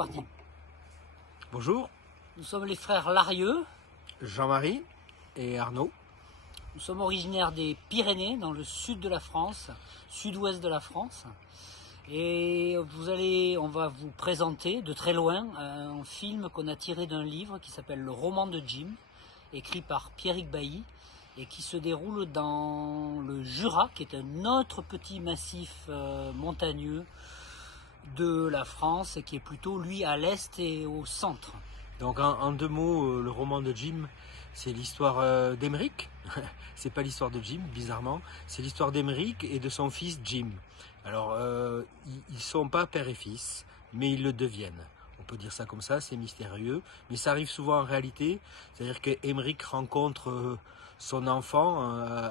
parti. Bonjour, Nous sommes les frères Larieux. Jean-Marie et Arnaud. Nous sommes originaires des Pyrénées, dans le sud de la France, sud-ouest de la France. Et on va vous présenter de très loin un film qu'on a tiré d'un livre qui s'appelle Le roman de Jim, écrit par Pierrick Bailly, et qui se déroule dans le Jura, qui est un autre petit massif montagneux de la France, et qui est plutôt, lui, à l'est et au centre. Donc en deux mots, le roman de Jim, c'est l'histoire d'Emeric. C'est pas l'histoire de Jim, bizarrement. C'est l'histoire d'Emeric et de son fils Jim. Alors, ils sont pas père et fils, mais ils le deviennent. On peut dire ça comme ça, c'est mystérieux. Mais ça arrive souvent en réalité. C'est-à-dire que Emeric rencontre son enfant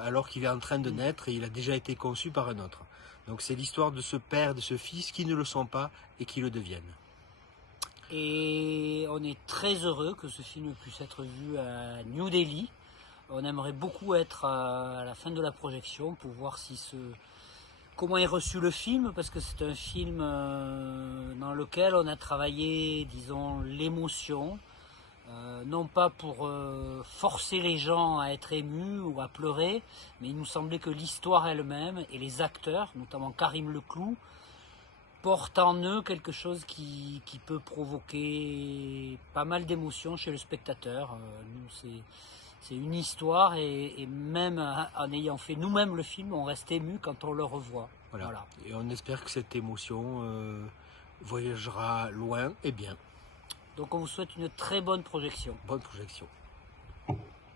alors qu'il est en train de naître et il a déjà été conçu par un autre. Donc c'est l'histoire de ce père et de ce fils qui ne le sont pas et qui le deviennent. Et on est très heureux que ce film puisse être vu à New Delhi. On aimerait beaucoup être à la fin de la projection pour voir comment est reçu le film, parce que c'est un film dans lequel on a travaillé, disons, l'émotion, non pas pour forcer les gens à être émus ou à pleurer, mais il nous semblait que l'histoire elle-même et les acteurs, notamment Karim Leclou, portent en eux quelque chose qui peut provoquer pas mal d'émotions chez le spectateur. C'est une histoire et même en ayant fait nous-mêmes le film, on reste ému quand on le revoit. Voilà. Et on espère que cette émotion voyagera loin et bien. Donc on vous souhaite une très bonne projection. Bonne projection.